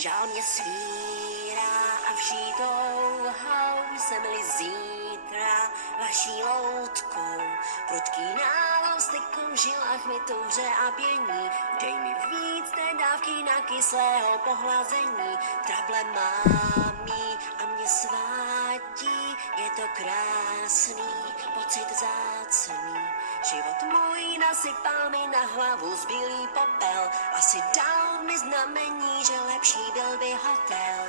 Žál mě svírá a vší touhou jsem-li zítra vaší loutkou. Prudký nálom styku v žilách mi touře a pění. Dej mi víc té dávky na kyslého pohlazení. Trable mámí a mě svádí, je to krásný pocit vzácný. Život můj nasypal mi na hlavu zbylý popel, asi dal mi znamení, že lepší byl by hotel.